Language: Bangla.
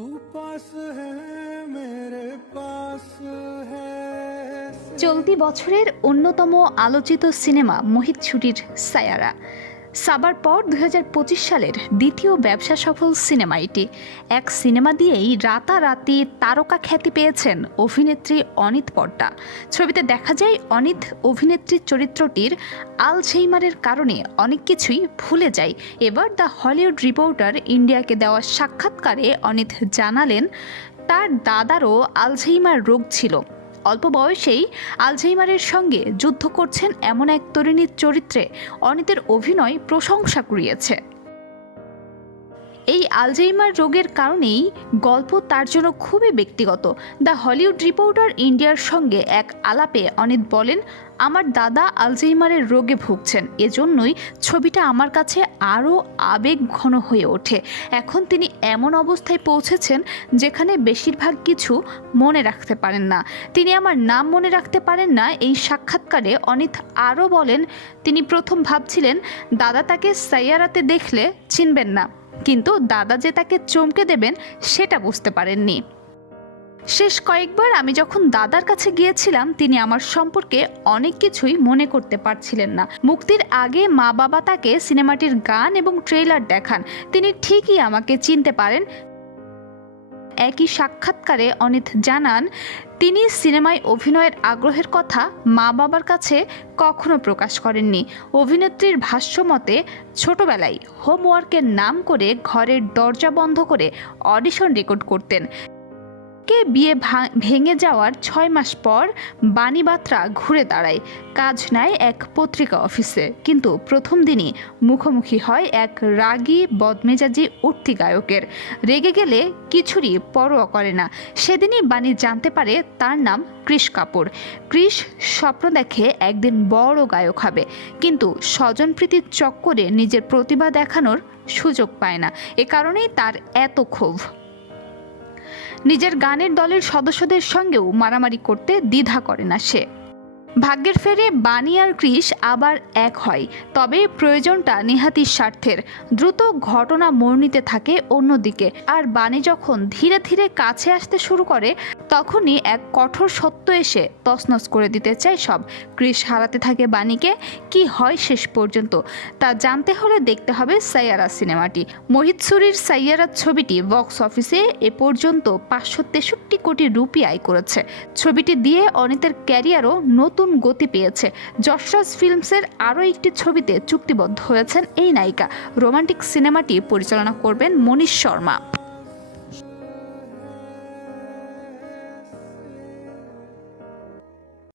तू पास है मेरे पास है। চলতি বছরের অন্যতম আলোচিত সিনেমা মোহিত ছুটির সায়ারা। সাবার পর 2025 সালের দ্বিতীয় ব্যবসা সফল সিনেমা এটি। এক সিনেমা দিয়েই রাতারাতি তারকা খ্যাতি পেয়েছেন অভিনেত্রী অনিত পর্দা। ছবিতে দেখা যায় অনিত অভিনেত্রীর চরিত্রটির আলঝেইমারের কারণে অনেক কিছুই ভুলে যায়। এবার দ্য হলিউড রিপোর্টার ইন্ডিয়াকে দেওয়া সাক্ষাৎকারে অনিত জানালেন তার দাদারও আলঝেইমার রোগ ছিল। অল্প বয়সেই আলঝেইমারের সঙ্গে যুদ্ধ করছেন এমন এক তরুণীর চরিত্রে অনিতের অভিনয় প্রশংসা কুড়িয়েছে। এই আলঝেইমার রোগের কারণেই গল্প তার জন্য খুবই ব্যক্তিগত। দ্য হলিউড রিপোর্টার ইন্ডিয়ার সঙ্গে এক আলাপে অনিত বলেন, আমার দাদা আলঝেইমারের রোগে ভুগছেন, এজন্যই ছবিটা আমার কাছে আরও আবেগঘন হয়ে ওঠে। এখন তিনি এমন অবস্থায় পৌঁছেছেন যেখানে বেশিরভাগ কিছু মনে রাখতে পারেন না। তিনি আমার নাম মনে রাখতে পারেন না। এই সাক্ষাৎকারে অনিত আরও বলেন, তিনি প্রথম ভাবছিলেন দাদা তাকে সাইয়ারাতে দেখলে চিনবেন না, কিন্তু দাদা যে তাকে চমকে দেবেন সেটা বুঝতে পারেননি। শেষ কয়েকবার আমি যখন দাদার কাছে গিয়েছিলাম তিনি আমার সম্পর্কে অনেক কিছুই মনে করতে পারছিলেন না। মুক্তির আগে মা বাবা তাকে সিনেমাটির গান এবং ট্রেলার দেখান, তিনি ঠিকই আমাকে চিনতে পারেন। একই সাক্ষাৎকারে অনিত জানান তিনি সিনেমায় অভিনয়ের আগ্রহের কথা মা বাবার কাছে কখনো প্রকাশ করেননি। অভিনেত্রীর ভাষ্যমতে ছোটবেলায় হোমওয়ার্কের নাম করে ঘরের দরজা বন্ধ করে অডিশন রেকর্ড করতেন। বিয়ে ভেঙে যাওয়ার 6 মাস পর বাণী বাত্রা ঘুরে দাঁড়ায়, কাজ নেয় এক পত্রিকা অফিসে, কিন্তু প্রথম দিনই মুখোমুখি হয় এক রাগী বদমেজাজি উঠতি গায়কের। রেগে গেলে কিছুরই পরোয়া করে না। সেদিনই বাণী জানতে পারে তার নাম কৃষ কাপুর। কৃষ স্বপ্ন দেখে একদিন বড় গায়ক হবে, কিন্তু স্বজনপ্রীতির চক্করে নিজের প্রতিভা দেখানোর সুযোগ পায় না। এ কারণেই তার এত ক্ষোভ। নিজের গানের দলের সদস্যদের সঙ্গেও মারামারি করতে দ্বিধা করে না সে। ভাগ্যের ফেরে বাণী আর কৃষ আবার এক হয়, তবে প্রয়োজনটা নেহাতি স্বার্থের। দ্রুত ঘটনা মোড় নিতে থাকে অন্যদিকে, আর বাণী যখন ধীরে ধীরে কাছে আসতে শুরু করে তখনই এক কঠোর সত্য এসে তছনছ করে দিতে চায় সব। কৃষ হারাতে থাকে বাণীকে। কি হয় শেষ পর্যন্ত তা জানতে হলে দেখতে হবে সাইয়ারা সিনেমাটি। মোহিত ছুরির সাইয়ারা ছবিটি বক্স অফিসে এ পর্যন্ত 563 কোটি রুপি আয় করেছে। ছবিটি দিয়ে অনিতের ক্যারিয়ারও নতুন গতি পেয়েছে। যশরাজ ফিল্মসের আরও একটি ছবিতে চুক্তিবদ্ধ হয়েছেন এই নায়িকা। রোমান্টিক সিনেমাটি পরিচালনা করবেন মনীষ শর্মা।